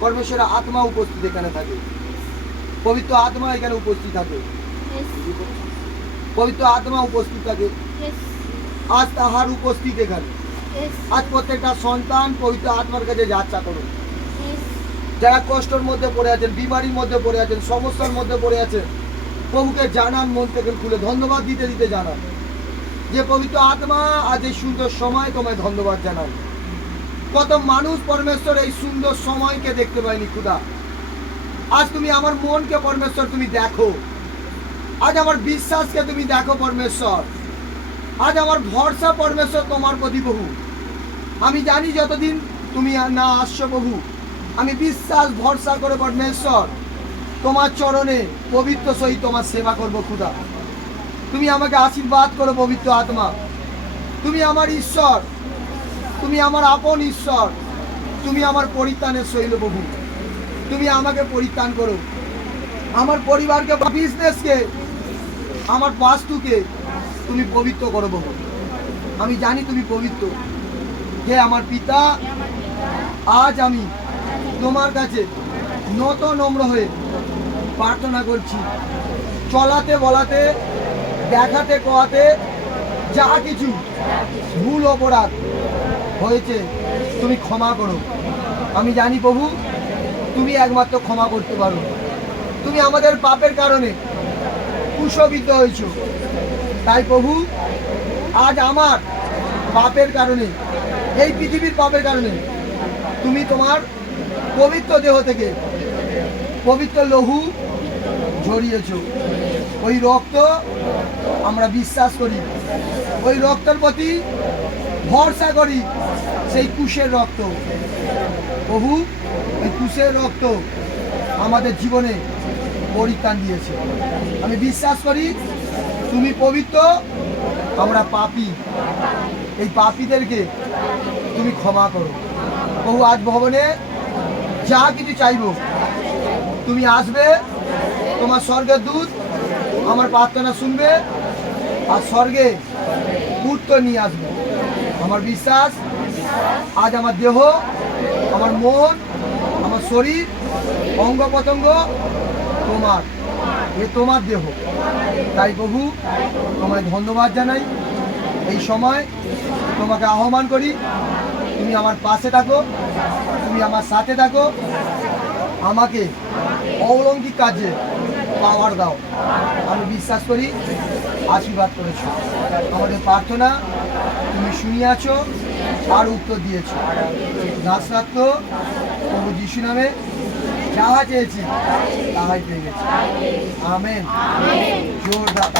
পরমেশ্বরের আত্মা উপস্থিত এখানে থাকে, পবিত্র আত্মা এখানে উপস্থিত থাকে, পবিত্র আত্মা উপস্থিত থাকে। আজ তাহার উপস্থিত এখানে। আজ প্রত্যেকটা সন্তান পবিত্র আত্মার কাছে যাত্রা করুন। যারা কষ্টের মধ্যে পড়ে আছেন, বিমারির মধ্যে পড়ে আছেন, সমস্যার মধ্যে পড়ে আছেন, প্রভুকে জানান, মন থেকে খুলে ধন্যবাদ দিতে দিতে জানান যে পবিত্র আত্মা আজ এই সুন্দর সময় তোমায় ধন্যবাদ জানান। কত মানুষ পরমেশ্বর এই সুন্দর সময়কে দেখতে পায়নি খুদা। আজ তুমি আমার মনকে পরমেশ্বর তুমি দেখো, আজ আমার বিশ্বাসকে তুমি দেখো পরমেশ্বর, আজ আমার ভরসা পরমেশ্বর তোমার প্রতি প্রভু। আমি জানি যতদিন তুমি না আসছো প্রভু, আমি বিশ্বাস ভরসা করে পরমেশ্বর তোমার চরণে পবিত্র সহিত তোমার সেবা করব খুদা। তুমি আমাকে আশীর্বাদ করো পবিত্র আত্মা। তুমি আমার ঈশ্বর, তুমি আমার আপন ঈশ্বর, তুমি আমার পরিত্রাণের শৈল প্রভু। তুমি আমাকে পরিত্রাণ করো, আমার পরিবারকে, বিজনেসকে, আমার বাস্তুকে তুমি পবিত্র করো প্রভু। আমি জানি তুমি পবিত্র। হে আমার পিতা, আজ আমি তোমার কাছে নত নম্র হয়ে প্রার্থনা করছি, চলাতে বলাতে, দেখাতে কোয়াতে যা কিছু ভুল অপরাধ হয়েছে তুমি ক্ষমা করো। আমি জানি প্রভু তুমি একমাত্র ক্ষমা করতে পারো। তুমি আমাদের পাপের কারণে কুশবিদ্ধ হয়েছ, তাই প্রভু আজ আমার পাপের কারণে, এই পৃথিবীর পাপের কারণে তুমি তোমার পবিত্র দেহ থেকে পবিত্র লহু ঝরিয়েছ। ওই রক্ত আমরা বিশ্বাস করি, ওই রক্তের প্রতি ভরসা করি। সেই কুশের রক্ত প্রভু, এই কুশের রক্ত আমাদের জীবনে পরিত্রাণ দিয়েছে। আমি বিশ্বাস করি তুমি পবিত্র, আমরা পাপী। এই পাপীদেরকে তুমি ক্ষমা করো প্রভু। আজ ভবনে যা কিছু চাইব তুমি আসবে, তোমার স্বর্গের দূত আমার প্রার্থনা শুনবে আর স্বর্গে উত্তর নিয়ে আসবে। আমার বিশ্বাস আজ আমার দেহ, আমার মন, আমার শরীর, অঙ্গ প্রত্যঙ্গ তোমার, এ তোমার দেহ। তাই প্রভু তোমায় ধন্যবাদ জানাই। এই সময় তোমাকে আহ্বান করি, তুমি আমার পাশে থাকো, তুমি আমার সাথে থাকো, আমাকে অলৌকিক কাজে পাওয়ার দাও। আমি বিশ্বাস করি আশীর্বাদ করেছো। আমাদের প্রার্থনা তুমি শুনিয়াছ আর উত্তর দিয়েছ। নাসরাত প্রভু যিশু নামে যাহা চেয়েছি তাহাই পেয়ে গেছি। আমেন। জোরদার